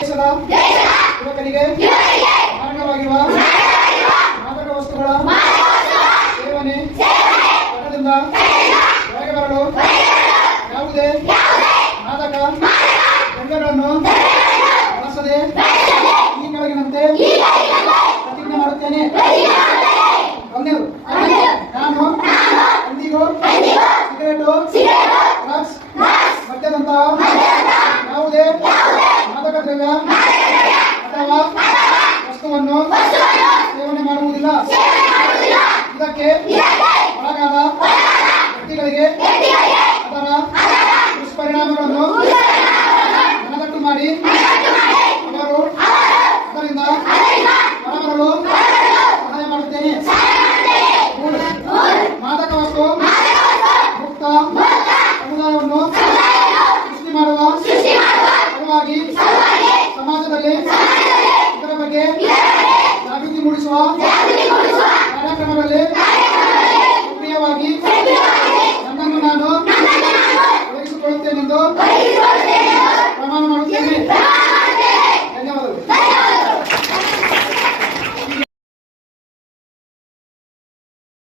ದೇಶದ ಯುವಕರಿಗೆ ಮಾರಕವಾಗಿರುವ ಮಾದಕ ವಸ್ತುಗಳ ಸೇವನೆ ಚಟದಿಂದ ಹೊರಗೆ ಬರಲು ಯಾವುದೇ ಮಾದಕ ದ್ರವ್ಯಗಳನ್ನು ಬಳಸದೆ ಈ ಕೆಳಗಿನಂತೆ ಪ್ರತಿಜ್ಞೆ ಮಾಡುತ್ತೇನೆ ಒಂದೇದು ನಾನು ಎಂದಿಗೂ ಸಿಗರೇಟು ಡ್ರಗ್ಸ್ ಮದ್ಯದಂತಹ ಯಾವುದೇ ದ್ರವ್ಯ ಅಥವಾ ವಸ್ತುವನ್ನು ಸೇವನೆ ಮಾಡುವುದಿಲ್ಲ. ಇದಕ್ಕೆ ರಾಜ್ಯದಲ್ಲಿ ಇದರ ಬಗ್ಗೆ? ಜಾಗೃತಿ ಮೂಡಿಸುವ? ಕಾರ್ಯಕ್ರಮದಲ್ಲಿ? ಸಕ್ರಿಯವಾಗಿ? ನನ್ನನ್ನು ನಾನು ತೊಡಗಿಸಿಕೊಳ್ಳುತ್ತೇನೆಂದು